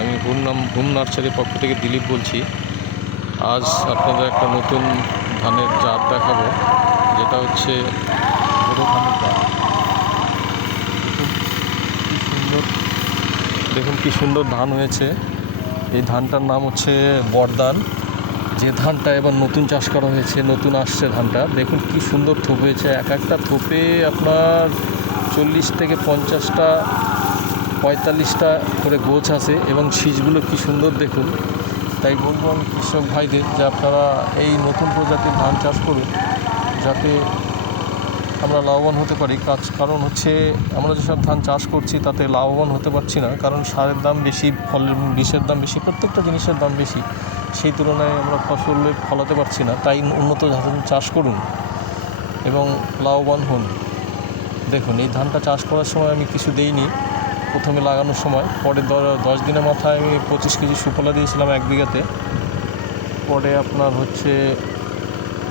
আমি হুম নার্সারির পক্ষ থেকে দিলীপ বলছি। আজ আপনাদের একটা নতুন ধানের জাত দেখাবো, যেটা হচ্ছে বড় ধানের জাত। দেখুন কি সুন্দর ধান হয়েছে। এই ধানটার নাম হচ্ছে বড়দান। যে ধানটা এবার নতুন চাষ করা হয়েছে, নতুন আসছে ধানটা, দেখুন কি সুন্দর থোপ হয়েছে। এক একটা থোপে আপনার 40 থেকে 50টা 45টা করে গোছ আছে এবং শীষগুলো কি সুন্দর দেখুন। তাই বলবো আমি কৃষক ভাইদের যে আপনারা এই নতুন প্রজাতির ধান চাষ করুন, যাতে আমরা লাভবান হতে পারি। কারণ হচ্ছে আমরা যেসব ধান চাষ করছি তাতে লাভবান হতে পারছি না, কারণ সারের দাম বেশি, ফলের বিষের দাম বেশি, প্রত্যেকটা জিনিসের দাম বেশি। সেই তুলনায় আমরা ফলাতে পারছি না। তাই উন্নত ধান চাষ করুন এবং লাভবান হন। দেখুন এই ধানটা চাষ করার সময় আমি কিছু দেইনি প্রথমে লাগানোর সময়। পরে 10 দিনের মাথায় আমি 25 কেজি সুফলা দিয়েছিলাম 1 বিঘাতে। পরে আপনার হচ্ছে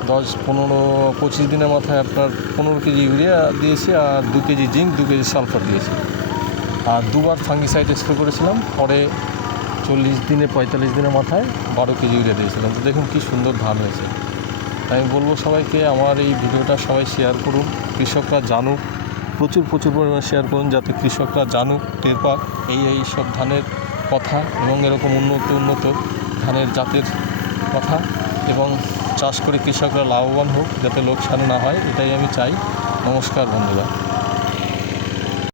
25 দিনের মাথায় আপনার 15 কেজি ইউরিয়া দিয়েছি, আর 2 কেজি জিঙ্ক, 2 কেজি সালফার দিয়েছি, আর 2বার ফাঙ্গিসাইড স্প্রে করেছিলাম। পরে 45 দিনের মাথায় 12 কেজি ইউরিয়া দিয়েছিলাম। তো দেখুন কী সুন্দর ধান হয়েছে। তাই আমি বলবো সবাইকে, আমার এই ভিডিওটা সবাই শেয়ার করুন, কৃষকরা জানুক, প্রচুর পরিমাণে শেয়ার করুন, যাতে কৃষকরা জানুক, টের পাক এই সব ধানের কথা এবং এরকম উন্নত ধানের জাতের কথা, এবং চাষ করে কৃষকরা লাভবান হোক, যাতে লোকসান না হয়, এটাই আমি চাই। নমস্কার বন্ধুরা।